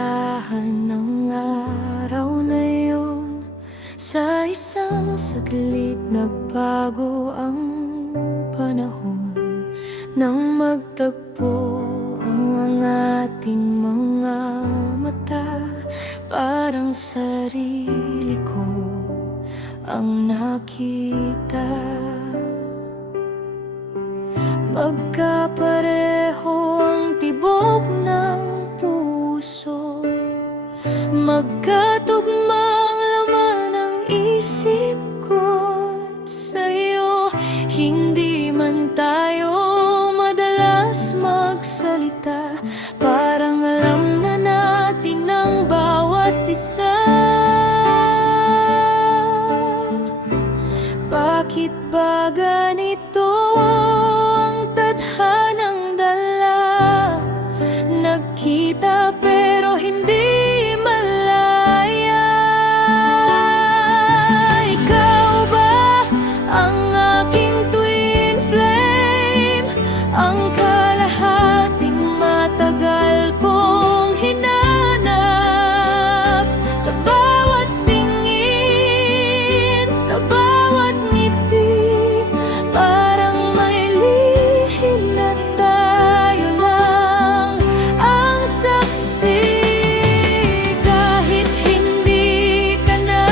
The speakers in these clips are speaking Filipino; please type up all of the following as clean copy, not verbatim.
kasiyahan ng araw na yun. Sa isang saglit nagbago ang panahon, nang magtagpo ang ating mga mata. Parang sarili ko ang nakita. Magkapareho ang tibok ng puso, magkatugma ang laman ng isip ko't sa'yo. Hindi man tayo madalas magsalita, parang alam na natin ang bawat isa. Bakit ba ganito ang tadhanang dala? Nagkita pero hindi malaya. Ikaw ba ang aking twin flame? Ang kalahating matagal kong hinanap. Sa bawat tingin, sa bawat ngiti, parang may lihim na tayo lang ang saksi. Kahit hindi ka na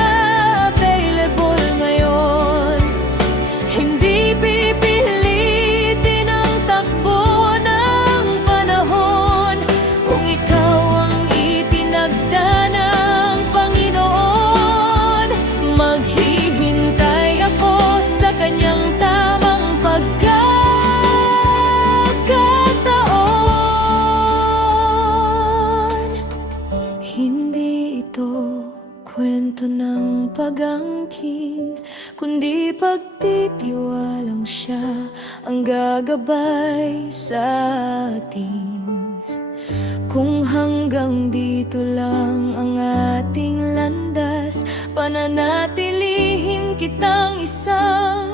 available ngayon, hindi pipilitin ang takbo ng panahon. Kung ikaw ang itinagda ng Panginoon, maghihintay ako sa kanyang tamang pagkakataon. Hindi ito kwento ng pag-angkin, kundi pagtitiwalang siya ang gagabay sa atin. Kung hanggang dito lang ang ating landas, pananatilihin kitang isang